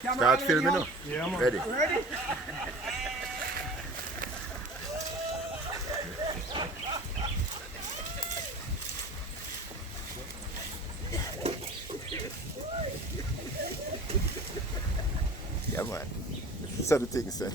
Start filming now. Yeah, man. Ready? Ready? Yeah, man. These are the things, son.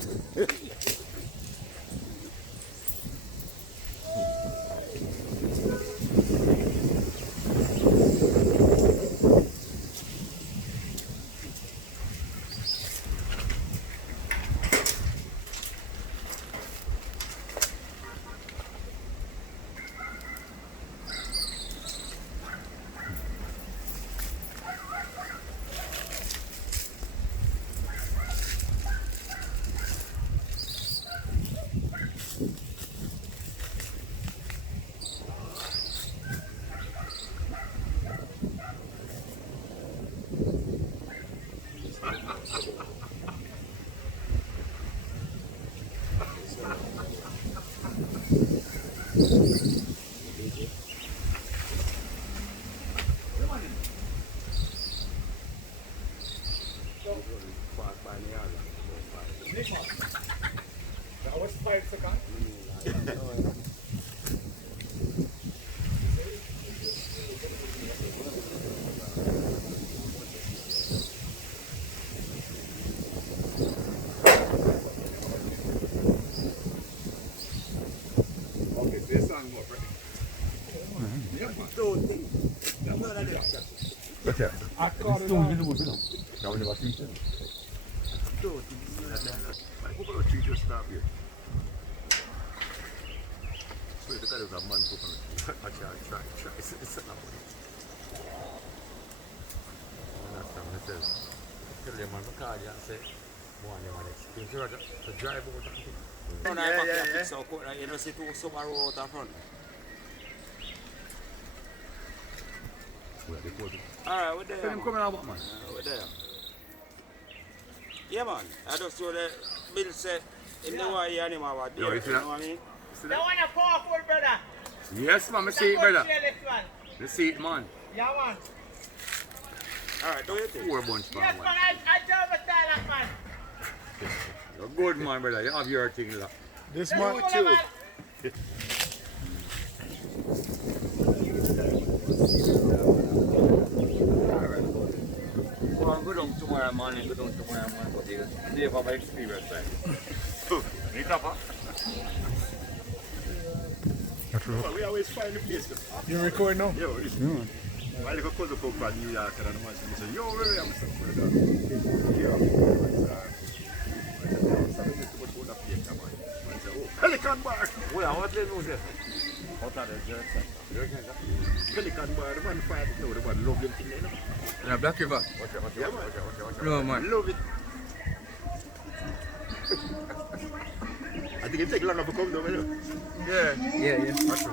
That was 5 seconds. Okay, this song more pretty. Yeah, man. Okay. I caught it on. Now we never see it. Who got a tree just stop here? So the guy is a man who can try. It's not funny. That's what it says. Tell them man, call you and say, one of them experience. The drive over that. So, you know, see two summer road out front. Where they put it. Alright, we're there. Tell him coming out, man. We're there. Yeah, man. I just saw the bill set in the way animal was there. Yo, you You see know that? what I mean? That one a powerful, brother. Yes, man, I see it, brother. Share this one. You see it, man. Yeah, man. Alright, do you think? 4 bunch, Yes, man. man, I drove a that, man. You're good, man, brother. You have your thing, look. This Let's man, go, man. Well, go down tomorrow morning, but you never have experience like this. Meet up, huh? well, we always find the place. You record now? Yo, listen. My little cousin come from New York and I said, yo, where am I saying, brother? Yeah. Pelican bar! Well, what they do there? What are they? Pelican bar, the man fight it now, the man love them thing, you know? Yeah, Black River. Yeah, man. No, man. Love it. I think it take long to come down, you know? Yeah. That's true.